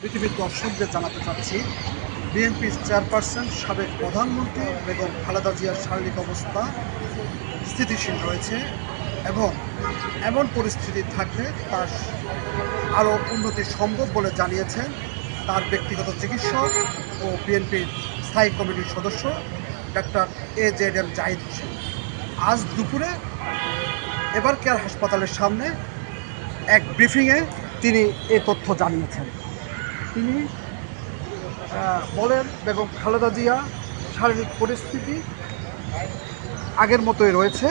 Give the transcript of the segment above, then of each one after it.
পৃথিবীর দর্শকদের জানাতে চাচ্ছি, বিএনপির চেয়ারপারসন, সাবেক প্রধানমন্ত্রী বেগম খালেদা জিয়ার শারীরিক অবস্থা স্থিতিশীল রয়েছে এবং এমন পরিস্থিতি থাকলে তার আরও উন্নতি সম্ভব বলে জানিয়েছেন তার ব্যক্তিগত চিকিৎসক ও বিএনপির স্থায়ী কমিটির সদস্য doctor A Z M Zahid Hossain. আজ দুপুরে এবার কেয়ার হাসপাতালের সামনে এক ব্রিফিংয়ে তিনি এ তথ্য জানিয়েছেন। তিনি বলেন বেগম খালেদা জিয়া, শারীরিক পরিস্থিতি আগের মতোই রয়েছে।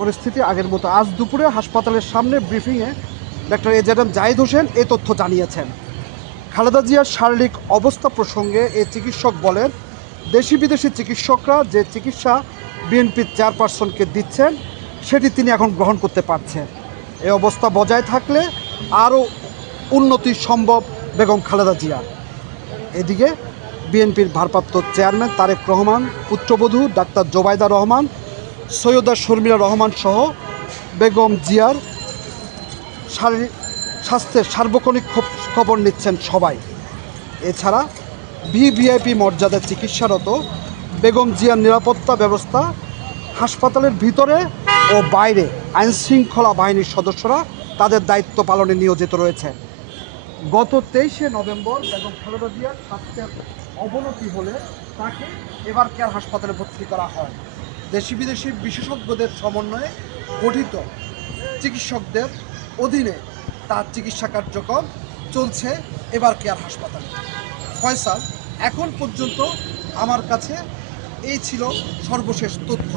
পরিস্থিতি আগের মতো। আজ দুপুরে হাসপাতালের সামনে ব্রিফিংয়ে doctor A Z M Zahid Hossain এ তথ্য জানিয়েছেন। খালেদা জিয়ার শারীরিক অবস্থা প্রসঙ্গে এই চিকিৎসক বলেন, দেশি বিদেশি চিকিৎসকরা যে চিকিৎসা বিএনপির চেয়ারপারসনকে দিচ্ছেন, সেটি তিনি এখন গ্রহণ করতে পারছেন। এই অবস্থা বজায় থাকলে আরও উন্নতি সম্ভব, বেগম খালেদা জিয়ার এদিকে বিএনপির ভারপ্রাপ্ত চেয়ারম্যান তারেক রহমান, পুত্রবধূ ডাক্তার জোবাইদা রহমান, সৈয়দা শর্মিলা রহমান সহ বেগম জিয়ার শারীরিক স্বাস্থ্যের সার্বক্ষণিক খবর নিচ্ছেন সবাই। এছাড়া ভিভিআইপি মর্যাদার চিকিৎসারত বেগম জিয়ার নিরাপত্তা ব্যবস্থা হাসপাতালের ভিতরে ও বাইরে আইনশৃঙ্খলা বাহিনীর সদস্যরা তাদের দায়িত্ব পালনে নিয়োজিত রয়েছে। গত তেইশে নভেম্বর বেগম খালেদা জিয়ার স্বাস্থ্যের অবনতি হলে তাকে এবার কেয়ার হাসপাতালে ভর্তি করা হয়। দেশি বিদেশি বিশেষজ্ঞদের সমন্বয়ে গঠিত চিকিৎসকদের অধীনে তার চিকিৎসা কার্যক্রম চলছে এবার কেয়ার হাসপাতালে। ফয়সাল এখন পর্যন্ত আমার কাছে এই ছিল সর্বশেষ তথ্য।